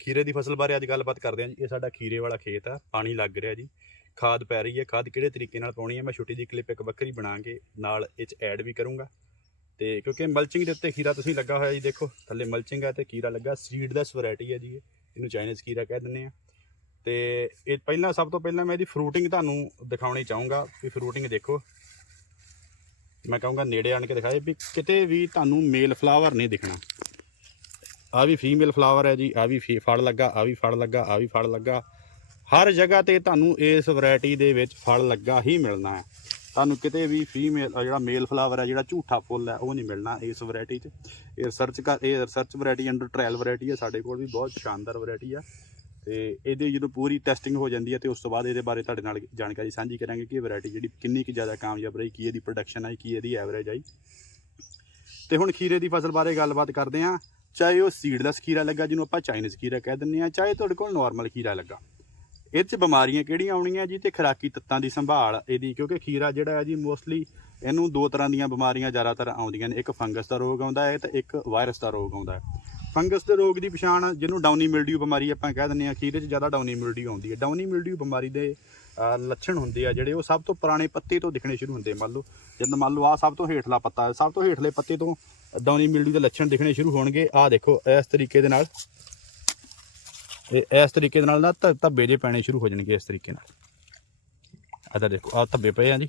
ਖੀਰੇ ਦੀ ਫਸਲ ਬਾਰੇ ਅੱਜ ਗੱਲਬਾਤ ਕਰਦੇ ਹਾਂ ਜੀ। ਇਹ ਸਾਡਾ ਖੀਰੇ ਵਾਲਾ ਖੇਤ ਆ, ਪਾਣੀ ਲੱਗ ਰਿਹਾ ਜੀ। ਖਾਦ ਪੈ ਰਹੀ ਹੈ, ਖਾਦ ਕਿਹੜੇ ਤਰੀਕੇ ਨਾਲ ਪਾਉਣੀ ਹੈ? ਮੈਂ ਛੋਟੀ ਜਿਹੀ ਕਲਿੱਪ ਇੱਕ ਵੱਖਰੀ ਬਣਾ ਕੇ ਨਾਲ ਇਹ ਚ ਐਡ ਵੀ ਕਰੂੰਗਾ। ਤੇ ਕਿਉਂਕਿ ਮਲਚਿੰਗ ਦੇ ਉੱਤੇ ਖੀਰਾ ਤੁਸੀਂ ਲੱਗਾ ਹੋਇਆ ਜੀ, ਦੇਖੋ, ਥੱਲੇ ਮਲਚਿੰਗ ਹੈ ਤੇ ਖੀਰਾ ਲੱਗਾ ਸੀਡ ਸੀਡਲੈਸ ਵੈਰਾਈਟੀ ਹੈ ਜੀ ਇਹਨੂੰ ਚਾਈਨੀਜ਼ ਖੀਰਾ ਕਹਿ ਦਿੰਦੇ ਆ ਤੇ ਇਹ ਪਹਿਲਾਂ, ਸਭ ਤੋਂ ਪਹਿਲਾਂ ਮੈਂ ਇਹਦੀ ਫਰੂਟਿੰਗ ਤੁਹਾਨੂੰ ਦਿਖਾਉਣੀ ਚਾਹੂੰਗਾ। ਵੀ ਫਰੂਟਿੰਗ ਦੇਖੋ। ਮੈਂ ਕਹੂੰਗਾ ਨੇੜੇ ਆਣ ਕੇ ਦਿਖਾਏ ਵੀ ਕਿਤੇ ਵੀ ਤੁਹਾਨੂੰ ਮੇਲ ਫਲਾਵਰ ਨਹੀਂ ਦਿਖਣਾ। ਆ ਵੀ ਫੀਮੇਲ ਫਲਾਵਰ ਹੈ ਜੀ ਆ ਵੀ ਫੀ- ਫਲ ਲੱਗਾ ਆ ਵੀ ਫਲ ਲੱਗਾ ਆ ਵੀ ਫਲ ਲੱਗਾ। ਹਰ ਜਗ੍ਹਾ ਤੇ ਤੁਹਾਨੂੰ ਇਸ ਵੈਰਾਈਟੀ ਦੇ ਵਿੱਚ ਫਲ ਲੱਗਾ ਹੀ ਮਿਲਣਾ ਹੈ। ਤੁਹਾਨੂੰ ਕਿਤੇ ਵੀ ਫੀਮੇਲ ਜਿਹੜਾ ਮੇਲ ਫਲਾਵਰ ਹੈ, ਜਿਹੜਾ ਝੂਠਾ ਫੁੱਲ ਹੈ, ਉਹ ਨਹੀਂ ਮਿਲਣਾ ਇਸ ਵੈਰਾਈਟੀ 'ਚ। ਇਹ ਰਿਸਰਚ ਕਰ, ਇਹ research variety under trial variety ਹੈ, ਸਾਡੇ ਕੋਲ ਵੀ ਬਹੁਤ ਸ਼ਾਨਦਾਰ ਵੈਰਾਈਟੀ ਆ। ਤੇ ਇਹਦੀ ਜਦੋਂ ਪੂਰੀ ਟੈਸਟਿੰਗ ਹੋ ਜਾਂਦੀ ਹੈ ਤੇ ਉਸ ਤੋਂ ਬਾਅਦ ਇਹਦੇ ਬਾਰੇ ਤੁਹਾਡੇ ਨਾਲ ਜਾਣਕਾਰੀ ਸਾਂਝੀ ਕਰਾਂਗੇ ਕਿ ਇਹ ਵੈਰਾਈਟੀ ਜਿਹੜੀ ਕਿੰਨੀ ਕੁ ਜ਼ਿਆਦਾ ਕਾਮਯਾਬ ਰਹੀ, ਕੀ ਇਹਦੀ ਪ੍ਰੋਡਕਸ਼ਨ ਆਈ, ਕੀ ਇਹਦੀ ਐਵਰੇਜ ਆਈ। ਤੇ ਹੁਣ ਖੀਰੇ ਦੀ ਫਸਲ ਬਾਰੇ ਗੱਲਬਾਤ ਕਰਦੇ ਹਾਂ। ਚਾਹੇ ਉਹ ਸੀਡਲੈਸ ਖੀਰਾ ਲੱਗਾ, ਜਿਹਨੂੰ ਆਪਾਂ ਚਾਈਨੀਜ਼ ਖੀਰਾ ਕਹਿ ਦਿੰਦੇ ਆ ਚਾਹੇ ਤੁਹਾਡੇ ਕੋਲ ਨਾਰਮਲ ਖੀਰਾ ਲੱਗਾ। ਇਹ 'ਚ ਬਿਮਾਰੀਆਂ ਕਿਹੜੀਆਂ ਆਉਣੀਆਂ ਜੀ? ਤੇ ਖਰਾਕੀ ਤੱਤਾਂ ਦੀ ਸੰਭਾਲ, ਇਹਦੀ, ਕਿਉਂਕਿ ਖੀਰਾ ਜਿਹੜਾ ਹੈ ਜੀ ਮੋਸਟਲੀ ਇਹਨੂੰ ਦੋ ਤਰ੍ਹਾਂ ਦੀਆਂ ਬਿਮਾਰੀਆਂ ਜ਼ਿਆਦਾਤਰ ਆਉਂਦੀਆਂ ਨੇ। ਇੱਕ ਫੰਗਸ ਦਾ ਰੋਗ ਆਉਂਦਾ ਹੈ ਤੇ ਇੱਕ ਵਾਇਰਸ ਦਾ ਰੋਗ ਆਉਂਦਾ ਹੈ। ਫੰਗਸ ਦੇ ਰੋਗ ਦੀ ਪਛਾਣ ਜਿਹਨੂੰ ਡਾਊਨੀ ਮਿਲਡਿਊ ਬਿਮਾਰੀ ਆਪਾਂ ਕਹਿ ਦਿੰਦੇ ਆ ਖੀਰੇ 'ਚ ਜ਼ਿਆਦਾ ਡਾਊਨੀ ਮਿਲਡਿਊ ਆਉਂਦੀ ਹੈ। ਡਾਊਨੀ ਮਿਲਡਿਊ ਬਿਮਾਰੀ ਦੇ ਲੱਛਣ ਹੁੰਦੇ ਆ ਜਿਹੜੇ ਉਹ ਸਭ ਤੋਂ ਪੁਰਾਣੇ ਪੱਤੇ ਤੋਂ ਦਿਖਣੇ ਸ਼ੁਰੂ ਹੁੰਦੇ ਮੰਨ ਲਓ, ਜਦੋਂ ਮੰਨ ਲਓ ਆ ਸਭ ਤੋਂ ਹੇਠਲਾ ਪੱਤਾ ਹੈ ਸਭ ਤੋਂ ਹੇਠਲੇ ਪੱਤੇ ਤੋਂ ਡਾਊਨੀ ਮਿਲਡਿਊ ਦੇ ਲੱਛਣ ਦਿਖਣੇ ਸ਼ੁਰੂ ਹੋਣਗੇ। ਆ ਦੇਖੋ, ਇਸ ਤਰੀਕੇ ਦੇ ਨਾਲ, ਇਹ ਇਸ ਤਰੀਕੇ ਦੇ ਨਾਲ ਨਾ ਧੱਬੇ ਜੇ ਪੈਣੇ ਸ਼ੁਰੂ ਹੋ ਜਾਣਗੇ ਇਸ ਤਰੀਕੇ ਨਾਲ। ਆ ਤਾਂ ਦੇਖੋ ਆ ਧੱਬੇ ਪਏ ਆ ਜੀ।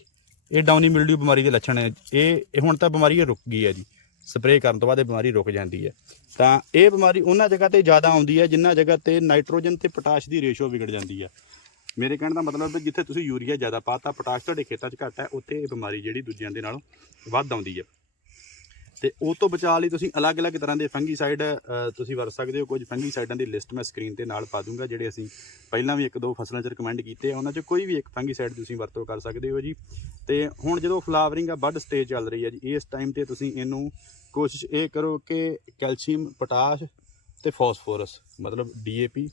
ਇਹ ਡਾਊਨੀ ਮਿਲਡਿਊ ਬਿਮਾਰੀ ਦੇ ਲੱਛਣ ਹੈ ਇਹ ਹੁਣ ਤਾਂ ਬਿਮਾਰੀ ਰੁਕ ਗਈ ਹੈ ਜੀ। ਸਪਰੇਅ ਕਰਨ ਤੋਂ ਬਾਅਦ ਇਹ ਬਿਮਾਰੀ ਰੁਕ ਜਾਂਦੀ ਹੈ। ਤਾਂ ਇਹ ਬਿਮਾਰੀ ਉਹਨਾਂ ਜਗ੍ਹਾ ਤੇ ਜ਼ਿਆਦਾ ਆਉਂਦੀ ਹੈ, ਜਿੰਨਾ ਜਗ੍ਹਾ ਤੇ ਨਾਈਟ੍ਰੋਜਨ ਤੇ ਪੋਟਾਸ਼ ਦੀ ਰੇਸ਼ੋ ਵਿਗੜ ਜਾਂਦੀ ਹੈ। ਮੇਰੇ ਕਹਿਣ ਦਾ ਮਤਲਬ ਜਿੱਥੇ ਤੁਸੀਂ ਯੂਰੀਆ ਜ਼ਿਆਦਾ ਪਾਤਾ, ਪੋਟਾਸ਼ ਤੁਹਾਡੇ ਖੇਤਾਂ 'ਚ ਘੱਟ ਹੈ, ਉੱਥੇ ਇਹ ਬਿਮਾਰੀ ਜਿਹੜੀ ਦੂਜਿਆਂ ਦੇ ਨਾਲੋਂ ਵੱਧ ਆਉਂਦੀ ਹੈ। ਤੇ ਉਹ ਤੋਂ ਬਚਾਅ ਲਈ ਤੁਸੀਂ ਅਲੱਗ-ਅਲੱਗ ਤਰ੍ਹਾਂ ਦੇ ਫੰਗੀਸਾਈਡ ਤੁਸੀਂ ਵਰਤ ਸਕਦੇ ਹੋ। ਕੁਝ ਫੰਗੀਸਾਈਡਾਂ ਦੀ ਲਿਸਟ ਮੈਂ ਸਕਰੀਨ ਤੇ ਨਾਲ ਪਾ ਦੂੰਗਾ, ਜਿਹੜੇ ਅਸੀਂ ਪਹਿਲਾਂ ਵੀ ਇੱਕ ਦੋ ਫਸਲਾਂ 'ਚ ਰეკਮੈਂਡ ਕੀਤੇ ਆ। ਉਹਨਾਂ 'ਚ ਕੋਈ ਵੀ ਇੱਕ ਫੰਗੀਸਾਈਡ ਤੁਸੀਂ ਵਰਤੋਂ ਕਰ ਸਕਦੇ ਹੋ ਜੀ। ਤੇ ਹੁਣ ਜਦੋਂ ਫਲਾਵਰਿੰਗ ਆ ਬੱਡ ਸਟੇਜ ਚੱਲ ਰਹੀ ਹੈ ਜੀ। ਇਸ ਟਾਈਮ ਤੇ ਤੁਸੀਂ ਇਹਨੂੰ ਕੋਸ਼ਿਸ਼ ਇਹ ਕਰੋ ਕਿ ਕੈਲਸ਼ੀਅਮ, ਪੋਟਾਸ਼ ਤੇ ਫਾਸਫੋਰਸ, ਮਤਲਬ ਡੀਏਪੀ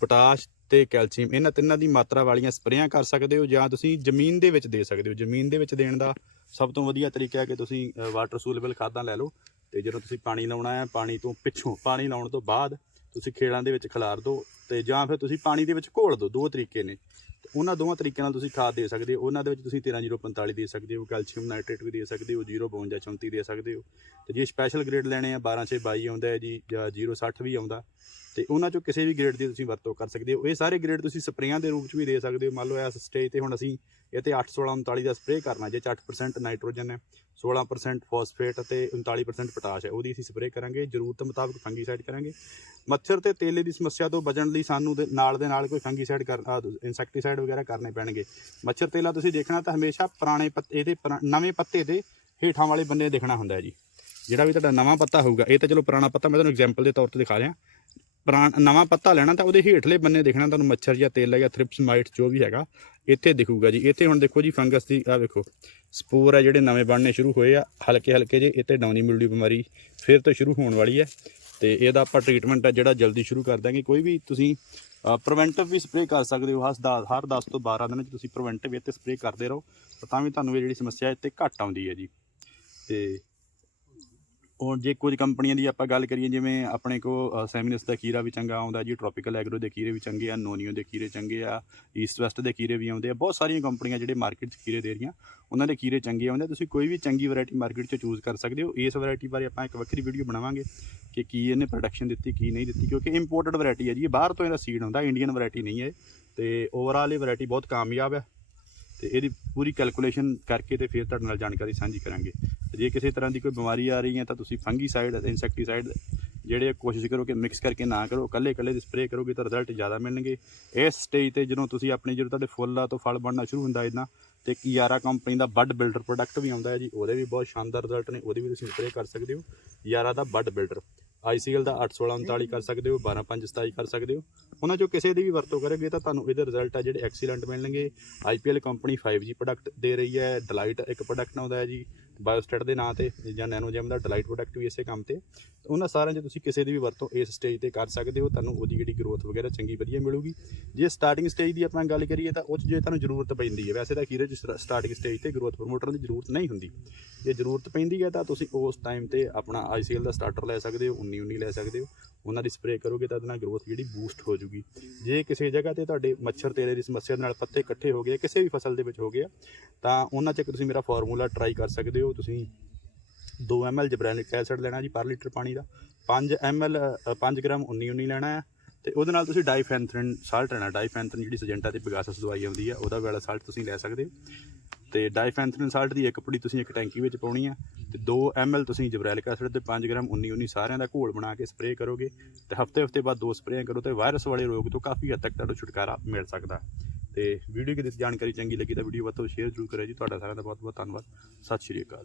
ਪੋਟਾਸ਼ ਤੇ ਕੈਲਸ਼ੀਅਮ, ਇਹਨਾਂ ਤਿੰਨਾਂ ਦੀ ਮਾਤਰਾ ਵਾਲੀਆਂ ਸਪਰੇਆਂ ਕਰ ਸਕਦੇ ਹੋ ਜਾਂ ਤੁਸੀਂ ਜ਼ਮੀਨ ਦੇ ਵਿੱਚ ਦੇ ਸਕਦੇ ਹੋ। ਜ਼ਮੀਨ ਦੇ ਵਿੱਚ ਦੇਣ ਦਾ ਸਭ ਤੋਂ ਵਧੀਆ ਤਰੀਕਾ ਹੈ ਕਿ ਤੁਸੀਂ ਵਾਟਰ ਸੂਲੇਬਲ ਖਾਦਾਂ ਲੈ ਲਓ ਤੇ ਜਦੋਂ ਤੁਸੀਂ ਪਾਣੀ ਲਾਉਣਾ ਹੈ, ਪਾਣੀ ਤੋਂ ਪਿੱਛੋਂ, ਪਾਣੀ ਲਾਉਣ ਤੋਂ ਬਾਅਦ ਤੁਸੀਂ ਖੇੜਾਂ ਦੇ ਵਿੱਚ ਖਿਲਾਰ ਦਿਓ ਤੇ ਜਾਂ ਫਿਰ ਤੁਸੀਂ ਪਾਣੀ ਦੇ ਵਿੱਚ ਘੋਲ ਦਿਓ ਦੋ ਤਰੀਕੇ ਨੇ। ਤੇ ਉਹਨਾਂ ਦੋਵਾਂ ਤਰੀਕਿਆਂ ਨਾਲ ਤੁਸੀਂ ਖਾਦ ਦੇ ਸਕਦੇ ਹੋ। ਉਹਨਾਂ ਦੇ ਵਿੱਚ ਤੁਸੀਂ 13045 ਦੇ ਸਕਦੇ ਹੋ, ਕੈਲਸ਼ੀਅਮ ਨਾਈਟ੍ਰੇਟ ਵੀ ਦੇ ਸਕਦੇ ਹੋ 052 34 ਦੇ ਸਕਦੇ ਹੋ। ਤੇ ਜੇ ਸਪੈਸ਼ਲ ਗ੍ਰੇਡ ਲੈਣੇ ਆ 12622 ਆਉਂਦਾ ਹੈ ਜੀ ਜਾਂ 060 ਵੀ ਆਉਂਦਾ। ਤੇ ਉਹਨਾਂ ਚੋਂ ਕਿਸੇ ਵੀ ਗ੍ਰੇਡ ਦੀ ਤੁਸੀਂ ਵਰਤੋਂ ਕਰ ਸਕਦੇ ਹੋ। ਇਹ ਸਾਰੇ ਗ੍ਰੇਡ ਤੁਸੀਂ ਸਪਰੇਆਂ ਦੇ ਰੂਪ 'ਚ ਵੀ ਦੇ ਸਕਦੇ ਹੋ। ਮੰਨ ਲਓ ਇਸ ਸਟੇਜ ਤੇ ਹੁਣ ਅਸੀਂ ਇਹ ਤੇ 81639 ਦਾ ਸਪਰੇਅ ਕਰਨਾ ਜੇ 'ਚ 8% ਨਾਈਟ੍ਰੋਜਨ ਹੈ 16% ਫਾਸਫੇਟ ਅਤੇ 39% ਪੋਟਾਸ਼ ਹੈ, ਉਹਦੀ ਅਸੀਂ ਸਪਰੇਅ ਕਰਾਂਗੇ। ਜ਼ਰੂਰਤ ਮੁਤਾਬਕ ਫੰਗੀਸਾਈਡ ਕਰਾਂਗੇ। ਮੱਛਰ ਤੇ ਤੇਲੇ ਦੀ ਸਮੱਸਿਆ ਤੋਂ ਬਚਣ ਲਈ ਸਾਨੂੰ ਦੇ ਨਾਲ ਦੇ ਨਾਲ ਕੋਈ ਫੰਗੀਸਾਈਡ ਕਰਨਾ ਇਨਸੈਕਟੀਸਾਈਡ ਵਗੈਰਾ ਕਰਨੇ ਪੈਣਗੇ। ਮੱਛਰ ਤੇਲਾ ਤੁਸੀਂ ਦੇਖਣਾ ਤਾਂ ਹਮੇਸ਼ਾ ਪੁਰਾਣੇ ਪੱਤੇ ਇਹਦੇ ਪੁਰਾ- ਨਵੇਂ ਪੱਤੇ ਦੇ ਹੇਠਾਂ ਵਾਲੇ ਬੰਨੇ ਦੇਖਣਾ ਹੁੰਦਾ ਹੈ ਜੀ। ਜਿਹੜਾ ਵੀ ਤੁਹਾਡਾ ਨਵਾਂ ਪੱਤਾ ਹੋਊਗਾ, ਇਹ ਤਾਂ ਚਲੋ ਪੁਰਾਣਾ ਪੱਤਾ, ਮੈਂ ਤੁਹਾਨੂੰ ਐਗਜ਼ਾਮਪਲ ਦੇ ਤੌਰ ਤੇ ਦਿਖਾ ਰਿਹਾ। ਨਵਾਂ ਪੱਤਾ ਲੈਣਾ ਤਾਂ ਉਹਦੇ ਹੇਠਲੇ ਬੰਨੇ ਦੇਖਣਾ, ਤੁਹਾਨੂੰ ਮੱਛਰ ਜਾਂ ਤੇਲਾ ਜਾਂ ਥ੍ਰਿਪਸ ਮਾਈਟ ਜੋ ਵੀ ਹੈਗਾ, ਇੱਥੇ ਦਿਖੂਗਾ ਜੀ। ਇੱਥੇ ਹੁਣ ਦੇਖੋ ਜੀ ਫੰਗਸ ਦੀ ਆ ਵੇਖੋ। ਸਪੋਰ ਆ ਜਿਹੜੇ ਨਵੇਂ ਬਣਨੇ ਸ਼ੁਰੂ ਹੋਏ ਆ ਹਲਕੇ ਹਲਕੇ ਜੇ, ਇੱਥੇ ਡਾਊਨੀ ਮਿਲਡੀ ਬਿਮਾਰੀ ਫਿਰ ਤੋਂ ਸ਼ੁਰੂ ਹੋਣ ਵਾਲੀ ਹੈ ਤੇ ਇਹਦਾ ਆਪਾਂ ਟ੍ਰੀਟਮੈਂਟ ਆ ਜਿਹੜਾ ਜਲਦੀ ਸ਼ੁਰੂ ਕਰ ਦਾਂਗੇ ਕੋਈ ਵੀ ਤੁਸੀਂ ਪ੍ਰੀਵੈਂਟਿਵ ਵੀ ਸਪਰੇਅ ਕਰ ਸਕਦੇ ਹੋ। ਹਰ ਦਾ, ਹਰ 10 ਤੋਂ 12 ਦਿਨ 'ਚ ਤੁਸੀਂ ਪ੍ਰੀਵੈਂਟਿਵ ਇੱਥੇ ਸਪਰੇਅ ਕਰਦੇ ਰਹੋ, ਤਾਂ ਵੀ ਤੁਹਾਨੂੰ ਇਹ ਜਿਹੜੀ ਸਮੱਸਿਆ ਇੱਥੇ ਘੱਟ ਆਉਂਦੀ ਹੈ ਜੀ। ਤੇ ਔਰ ਜੇ ਕੁਝ ਕੰਪਨੀਆਂ ਦੀ ਆਪਾਂ ਗੱਲ ਕਰੀਏ, ਜਿਵੇਂ ਆਪਣੇ ਕੋ ਸੈਮਿਨਸ ਦਾ ਖੀਰਾ ਵੀ ਚੰਗਾ ਆਉਂਦਾ, ਜੀ ਟ੍ਰੋਪੀਕਲ ਐਗਰੋ ਦੇ ਖੀਰੇ ਵੀ ਚੰਗੇ ਆ, ਨੋਨੀਓ ਦੇ ਖੀਰੇ ਚੰਗੇ ਆ, ਈਸਟ ਵੈਸਟ ਦੇ ਖੀਰੇ ਵੀ ਆਉਂਦੇ ਆ, ਬਹੁਤ ਸਾਰੀਆਂ ਕੰਪਨੀਆਂ ਜਿਹੜੇ ਮਾਰਕੀਟ 'ਚ ਖੀਰੇ ਦੇ ਰਹੀਆਂ, ਉਹਨਾਂ ਦੇ ਖੀਰੇ ਚੰਗੇ ਆਉਂਦੇ ਆ। ਤੁਸੀਂ ਕੋਈ ਵੀ ਚੰਗੀ ਵੈਰਾਈਟੀ ਮਾਰਕੀਟ 'ਚ ਚੂਜ਼ ਕਰ ਸਕਦੇ ਹੋ। ਇਸ ਵੈਰਾਈਟੀ ਬਾਰੇ ਆਪਾਂ ਇੱਕ ਵੱਖਰੀ ਵੀਡੀਓ ਬਣਾਵਾਂਗੇ ਕਿ ਕੀ ਇਹਨੇ ਪ੍ਰੋਡਕਸ਼ਨ ਦਿੱਤੀ, ਕੀ ਨਹੀਂ ਦਿੱਤੀ, ਕਿਉਂਕਿ ਇੰਪੋਰਟਡ ਵੈਰਾਈਟੀ ਹੈ ਜੀ। ਇਹ ਬਾਹਰ ਤੋਂ ਇਹਦਾ ਸੀਡ ਹੁੰਦਾ ਇੰਡੀਅਨ ਵੈਰਾਈਟੀ ਨਹੀਂ ਹੈ ਤੇ ਓਵਰਆਲ ਇਹ ਵੈਰਾਈਟੀ ਬਹੁਤ ਕਾਮਯਾਬ ਹੈ ਤੇ ਇਹਦੀ ਪੂਰੀ ਕੈਲਕੂਲੇਸ਼ਨ ਕਰਕੇ ਤੇ ਫਿਰ ਤੁਹਾਡੇ ਨਾਲ ਜਾਣਕਾਰੀ ਸਾਂਝੀ ਕਰਾਂਗੇ। ਜੇ ਕਿਸੇ ਤਰ੍ਹਾਂ ਦੀ ਕੋਈ ਬਿਮਾਰੀ ਆ ਰਹੀ ਹੈ ਤਾਂ ਤੁਸੀਂ ਫੰਗੀਸਾਈਡ ਅਤੇ ਇਨਸੈਕਟੀਸਾਈਡ ਜਿਹੜੇ ਕੋਸ਼ਿਸ਼ ਕਰੋ ਕਿ ਮਿਕਸ ਕਰਕੇ ਨਾ ਕਰੋ। ਕੱਲੇ ਕੱਲੇ ਦੀ ਸਪਰੇਅ ਕਰੋਗੇ ਤਾਂ ਰਿਜ਼ਲਟ ਜ਼ਿਆਦਾ ਮਿਲਣਗੇ। ਇਸ ਸਟੇਜ ਤੇ ਜਦੋਂ ਤੁਸੀਂ ਆਪਣੇ ਜਦੋਂ ਤੁਹਾਡੇ ਫੁੱਲ ਆ ਤੋਂ ਫਲ ਬਣਨਾ ਸ਼ੁਰੂ ਹੁੰਦਾ ਇਦਾਂ ਤੇ ਕੀਆਰਾ ਕੰਪਨੀ ਦਾ ਬੱਡ ਬਿਲਡਰ ਪ੍ਰੋਡਕਟ ਵੀ ਆਉਂਦਾ ਹੈ ਜੀ, ਉਹਦੇ ਵੀ ਬਹੁਤ ਸ਼ਾਨਦਾਰ ਰਿਜ਼ਲਟ ਨੇ, ਉਹਦੇ ਵੀ ਤੁਸੀਂ ਸਪਰੇਅ ਕਰ ਸਕਦੇ ਹੋ। ਯਾਰਾ ਦਾ ਬੱਡ ਬਿਲਡਰ ਆਈਸੀਐਲ ਦਾ 81639 ਕਰ ਸਕਦੇ ਹੋ 12527 ਕਰ ਸਕਦੇ ਹੋ। ਉਹਨਾਂ ਚੋਂ ਕਿਸੇ ਦੀ ਵੀ ਵਰਤੋਂ ਕਰੋਗੇ ਤਾਂ ਤੁਹਾਨੂੰ ਇਹਦੇ ਰਿਜ਼ਲਟ ਆ ਜਿਹੜੇ ਐਕਸੀਲੈਂਟ ਮਿਲਣਗੇ। ਆਈਪੀਐਲ ਕੰਪਨੀ 5G ਪ੍ਰੋਡਕਟ ਦੇ ਰਹੀ ਹੈ ਡਿਲਾਈਟ ਇੱਕ ਪ੍ਰੋਡਕਟ ਆਉਂਦਾ ਹੈ ਜੀ। ਬਾਇਓਸਟੈਟ ਦੇ ਨਾਂ ਤੇ ਜਾਂ ਨੈਨੋਜੈਮ ਦਾ ਡਿਲਾਈਟ ਪ੍ਰੋਡਕਟ ਵੀ ਇਸੇ ਕੰਮ ਤੇ। ਉਹਨਾਂ ਸਾਰਿਆਂ 'ਚ ਤੁਸੀਂ ਕਿਸੇ ਦੀ ਵੀ ਵਰਤੋਂ ਇਸ ਸਟੇਜ ਤੇ ਕਰ ਸਕਦੇ ਹੋ, ਤੁਹਾਨੂੰ ਉਹਦੀ ਜਿਹੜੀ ਗਰੋਥ ਵਗੈਰਾ ਚੰਗੀ ਵਧੀਆ ਮਿਲੂਗੀ। ਜੇ ਸਟਾਰਟਿੰਗ ਸਟੇਜ ਦੀ ਆਪਾਂ ਗੱਲ ਕਰੀਏ ਤਾਂ ਉਹ 'ਚ ਜੇ ਤੁਹਾਨੂੰ ਜ਼ਰੂਰਤ ਪੈਂਦੀ ਹੈ, ਵੈਸੇ ਤਾਂ ਖੀਰੇ 'ਚ ਸਟਾਰਟਿੰਗ ਸਟੇਜ ਤੇ ਗਰੋਥ ਪ੍ਰਮੋਟਰ ਦੀ ਜ਼ਰੂਰਤ ਨਹੀਂ ਹੁੰਦੀ। ਜੇ ਜ਼ਰੂਰਤ ਪੈਂਦੀ ਹੈ ਤਾਂ ਤੁਸੀਂ ਉਸ ਟਾਈਮ ਤੇ ਆਪਣਾ ਆਈਸੀਐਲ ਦਾ ਸਟਾਰਟਰ ਲੈ ਸਕਦੇ ਹੋ 19 19 ਲੈ ਸਕਦੇ ਹੋ। ਉਹਨਾਂ ਦੀ ਸਪਰੇਅ ਕਰੋਗੇ ਤਾਂ ਉਹਦੇ ਨਾਲ ਗਰੋਥ ਜਿਹੜੀ ਬੂਸਟ ਹੋ ਜੂਗੀ ਜੇ ਕਿਸੇ ਜਗ੍ਹਾ ਤੇ ਤੁਹਾਡੇ ਮੱਛਰ ਤੇਰੇ ਦੀ ਸਮੱਸਿਆ ਦੇ ਨਾਲ ਪੱਤੇ ਇਕੱਠੇ ਹੋ ਗਏ ਕਿਸੇ ਵੀ ਫਸਲ ਦੇ ਵਿੱਚ ਹੋ ਗਿਆ ਤਾਂ ਉਹਨਾਂ 'ਚ ਇੱਕ ਤੁਸੀਂ ਮੇਰਾ ਫਾਰਮੂਲਾ ਟਰਾਈ ਕਰ ਸਕਦੇ ਹੋ। ਤੁਸੀਂ 2 ml ਜਬਰੈਨਿਕ ਐਸਿਡ ਲੈਣਾ ਜੀ ਪਰ ਲੀਟਰ ਪਾਣੀ ਦਾ। 5 ml 5 ਗ੍ਰਾਮ 19 19 ਲੈਣਾ ਹੈ ਤੇ ਉਹਦੇ ਨਾਲ ਤੁਸੀਂ ਡਾਈਫੈਂਥਰਿਨ ਸਾਲਟ ਲੈਣਾ। ਡਾਈਫੈਂਥਰਿਨ ਜਿਹੜੀ ਸਜੈਂਟਾ ਤੇ ਪਗਾਸਸ ਦਵਾਈ ਆਉਂਦੀ ਹੈ ਉਹਦਾ ਵਾਲਾ ਸਾਲਟ ਤੁਸੀਂ ਲੈ ਸਕਦੇ ਹੋ। ਤੇ ਡਾਈਫੈਂਥਰਿਨ ਸਾਲਟ ਦੀ ਇੱਕ ਪੁੜੀ ਤੁਸੀਂ ਇੱਕ ਟੈਂਕੀ ਵਿੱਚ ਪਾਉਣੀ ਆ ਤੇ 2 ml ਤੁਸੀਂ ਜਬਰੈਲਿਕ ਐਸਿਡ ਤੇ 5 ਗ੍ਰਾਮ 19 19 ਸਾਰਿਆਂ ਦਾ ਘੋਲ ਬਣਾ ਕੇ ਸਪਰੇਅ ਕਰੋਗੇ ਤੇ ਹਫ਼ਤੇ ਹਫ਼ਤੇ ਬਾਅਦ ਦੋ ਸਪਰੇਅ ਕਰੋ ਤੇ ਵਾਇਰਸ ਵਾਲੇ ਰੋਗ ਤੋਂ ਕਾਫੀ ਹੱਦ ਤੱਕ ਤੁਹਾਨੂੰ ਛੁਟਕਾਰਾ ਮਿਲ ਸਕਦਾ। ਤੇ ਵੀਡੀਓ ਦੀ ਜਾਣਕਾਰੀ ਚੰਗੀ ਲੱਗੀ ਤਾਂ ਵੀਡੀਓ ਵੱਧ ਤੋਂ ਸ਼ੇਅਰ ਜ਼ਰੂਰ ਕਰਿਓ ਜੀ। ਤੁਹਾਡਾ ਸਾਰਿਆਂ ਦਾ ਬਹੁਤ ਬਹੁਤ ਧੰਨਵਾਦ। ਸਤਿ ਸ਼੍ਰੀ ਅਕਾਲ।